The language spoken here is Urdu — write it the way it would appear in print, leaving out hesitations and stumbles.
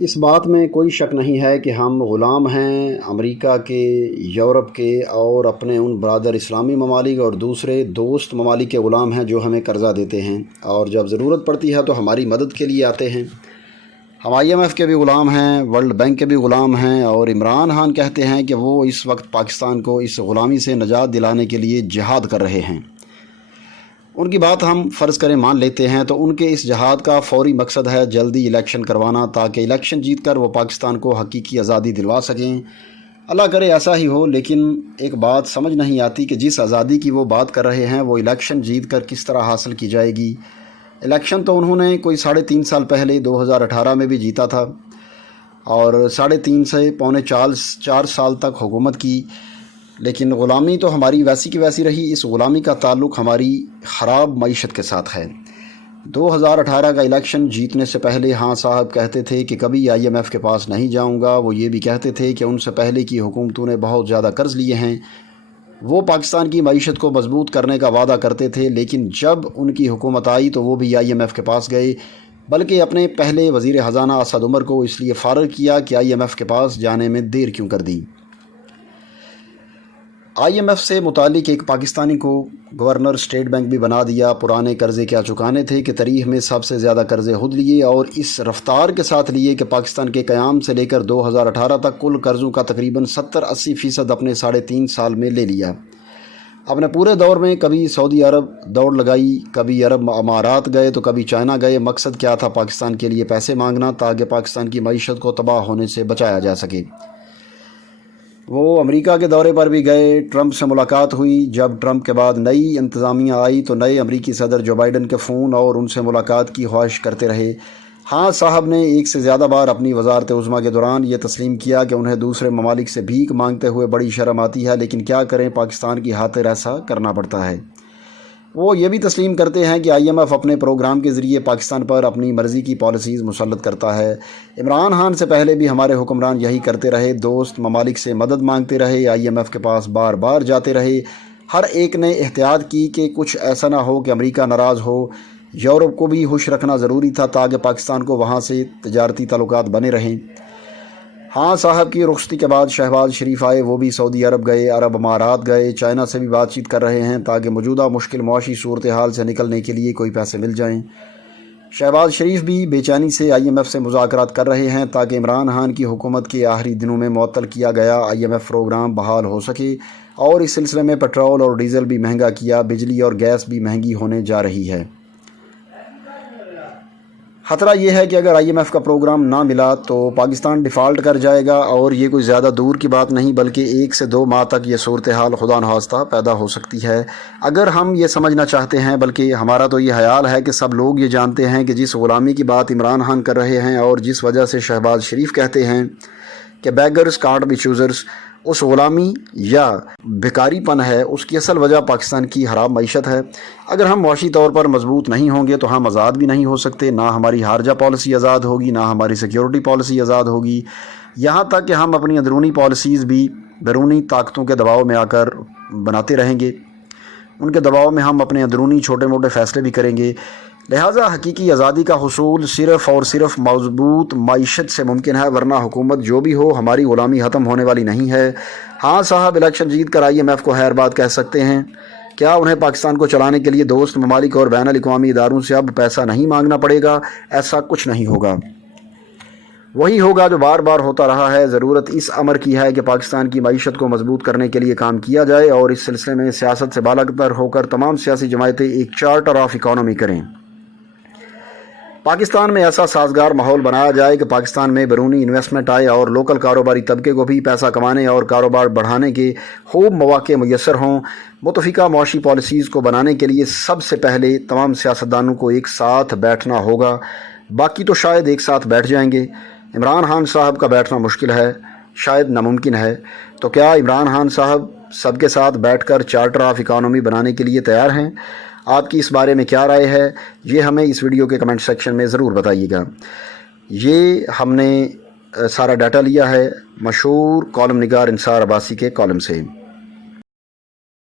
اس بات میں کوئی شک نہیں ہے کہ ہم غلام ہیں امریکہ کے، یورپ کے اور اپنے ان برادر اسلامی ممالک اور دوسرے دوست ممالک کے غلام ہیں جو ہمیں قرضہ دیتے ہیں، اور جب ضرورت پڑتی ہے تو ہماری مدد کے لیے آتے ہیں۔ ہم IMF کے بھی غلام ہیں، ورلڈ بینک کے بھی غلام ہیں، اور عمران خان کہتے ہیں کہ وہ اس وقت پاکستان کو اس غلامی سے نجات دلانے کے لیے جہاد کر رہے ہیں۔ ان کی بات ہم فرض کریں مان لیتے ہیں تو ان کے اس جہاد کا فوری مقصد ہے جلدی الیکشن کروانا، تاکہ الیکشن جیت کر وہ پاکستان کو حقیقی آزادی دلوا سکیں۔ اللہ کرے ایسا ہی ہو، لیکن ایک بات سمجھ نہیں آتی کہ جس آزادی کی وہ بات کر رہے ہیں وہ الیکشن جیت کر کس طرح حاصل کی جائے گی۔ الیکشن تو انہوں نے کوئی 3.5 سال پہلے 2018 میں بھی جیتا تھا، اور 3.5 سے پونے 4 سال تک حکومت کی، لیکن غلامی تو ہماری ویسی کی ویسی رہی۔ اس غلامی کا تعلق ہماری خراب معیشت کے ساتھ ہے۔ 2018 کا الیکشن جیتنے سے پہلے ہاں صاحب کہتے تھے کہ کبھی IMF کے پاس نہیں جاؤں گا۔ وہ یہ بھی کہتے تھے کہ ان سے پہلے کی حکومتوں نے بہت زیادہ قرض لیے ہیں۔ وہ پاکستان کی معیشت کو مضبوط کرنے کا وعدہ کرتے تھے، لیکن جب ان کی حکومت آئی تو وہ بھی IMF کے پاس گئے، بلکہ اپنے پہلے وزیر خزانہ اسد عمر کو اس لیے فارغ کیا کہ IMF کے پاس جانے میں دیر کیوں کر دی۔ IMF سے متعلق ایک پاکستانی کو گورنر اسٹیٹ بینک بھی بنا دیا۔ پرانے قرضے کیا چکانے تھے کہ تاریخ میں سب سے زیادہ قرضے خود لیے، اور اس رفتار کے ساتھ لیے کہ پاکستان کے قیام سے لے کر 2018 تک کل قرضوں کا تقریباً 70-80% اپنے 3.5 سال میں لے لیا۔ اپنے پورے دور میں کبھی سعودی عرب دوڑ لگائی، کبھی عرب امارات گئے تو کبھی چائنا گئے۔ مقصد کیا تھا؟ پاکستان کے لیے پیسے مانگنا، تاکہ پاکستان کی معیشت کو تباہ ہونے سے بچایا جا سکے۔ وہ امریکہ کے دورے پر بھی گئے، ٹرمپ سے ملاقات ہوئی۔ جب ٹرمپ کے بعد نئی انتظامیہ آئی تو نئے امریکی صدر جو بائیڈن کے فون اور ان سے ملاقات کی خواہش کرتے رہے۔ ہاں صاحب نے ایک سے زیادہ بار اپنی وزارت عظمیٰ کے دوران یہ تسلیم کیا کہ انہیں دوسرے ممالک سے بھیک مانگتے ہوئے بڑی شرم آتی ہے، لیکن کیا کریں، پاکستان کی خاطر ایسا کرنا پڑتا ہے۔ وہ یہ بھی تسلیم کرتے ہیں کہ IMF اپنے پروگرام کے ذریعے پاکستان پر اپنی مرضی کی پالیسیز مسلط کرتا ہے۔ عمران خان سے پہلے بھی ہمارے حکمران یہی کرتے رہے، دوست ممالک سے مدد مانگتے رہے، IMF کے پاس بار بار جاتے رہے۔ ہر ایک نے احتیاط کی کہ کچھ ایسا نہ ہو کہ امریکہ ناراض ہو۔ یورپ کو بھی خوش رکھنا ضروری تھا تاکہ پاکستان کو وہاں سے تجارتی تعلقات بنے رہیں۔ ہاں صاحب کی رخصتی کے بعد شہباز شریف آئے، وہ بھی سعودی عرب گئے، عرب امارات گئے، چائنا سے بھی بات چیت کر رہے ہیں تاکہ موجودہ مشکل معاشی صورتحال سے نکلنے کے لیے کوئی پیسے مل جائیں۔ شہباز شریف بھی بے چینی سے IMF سے مذاکرات کر رہے ہیں تاکہ عمران خان کی حکومت کے آخری دنوں میں معطل کیا گیا IMF پروگرام بحال ہو سکے، اور اس سلسلے میں پیٹرول اور ڈیزل بھی مہنگا کیا، بجلی اور گیس بھی مہنگی ہونے جا رہی ہے۔ خطرہ یہ ہے کہ اگر IMF کا پروگرام نہ ملا تو پاکستان ڈیفالٹ کر جائے گا، اور یہ کوئی زیادہ دور کی بات نہیں بلکہ 1 سے 2 ماہ تک یہ صورتحال خدا نخواستہ پیدا ہو سکتی ہے۔ اگر ہم یہ سمجھنا چاہتے ہیں، بلکہ ہمارا تو یہ خیال ہے کہ سب لوگ یہ جانتے ہیں کہ جس غلامی کی بات عمران خان کر رہے ہیں اور جس وجہ سے شہباز شریف کہتے ہیں کہ بیگرز کانٹ بی چوزرز، اس غلامی یا بھکاری پن ہے، اس کی اصل وجہ پاکستان کی خراب معیشت ہے۔ اگر ہم معاشی طور پر مضبوط نہیں ہوں گے تو ہم آزاد بھی نہیں ہو سکتے، نہ ہماری خارجہ پالیسی آزاد ہوگی، نہ ہماری سیکیورٹی پالیسی آزاد ہوگی، یہاں تک کہ ہم اپنی اندرونی پالیسیز بھی بیرونی طاقتوں کے دباؤ میں آ کر بناتے رہیں گے۔ ان کے دباؤ میں ہم اپنے اندرونی چھوٹے موٹے فیصلے بھی کریں گے۔ لہٰذا حقیقی آزادی کا حصول صرف اور صرف مضبوط معیشت سے ممکن ہے، ورنہ حکومت جو بھی ہو ہماری غلامی ختم ہونے والی نہیں ہے۔ ہاں صاحب الیکشن جیت کر IMF کو خیر بات کہہ سکتے ہیں۔ کیا انہیں پاکستان کو چلانے کے لیے دوست ممالک اور بین الاقوامی اداروں سے اب پیسہ نہیں مانگنا پڑے گا؟ ایسا کچھ نہیں ہوگا، وہی ہوگا جو بار بار ہوتا رہا ہے۔ ضرورت اس امر کی ہے کہ پاکستان کی معیشت کو مضبوط کرنے کے لیے کام کیا جائے، اور اس سلسلے میں سیاست سے بالاتر ہو کر تمام سیاسی جماعتیں ایک چارٹر آف اکانومی کریں۔ پاکستان میں ایسا سازگار ماحول بنایا جائے کہ پاکستان میں بیرونی انویسٹمنٹ آئے اور لوکل کاروباری طبقے کو بھی پیسہ کمانے اور کاروبار بڑھانے کے خوب مواقع میسر ہوں۔ متفقہ معاشی پالیسیز کو بنانے کے لیے سب سے پہلے تمام سیاستدانوں کو ایک ساتھ بیٹھنا ہوگا، باقی تو شاید ایک ساتھ بیٹھ جائیں گے۔ عمران خان صاحب کا بیٹھنا مشکل ہے، شاید ناممکن ہے۔ تو کیا عمران خان صاحب سب کے ساتھ بیٹھ کر چارٹر آف اکانومی بنانے کے لیے تیار ہیں؟ آپ کی اس بارے میں کیا رائے ہے؟ یہ ہمیں اس ویڈیو کے کمنٹ سیکشن میں ضرور بتائیے گا۔ یہ ہم نے سارا ڈیٹا لیا ہے مشہور کالم نگار انصار عباسی کے کالم سے۔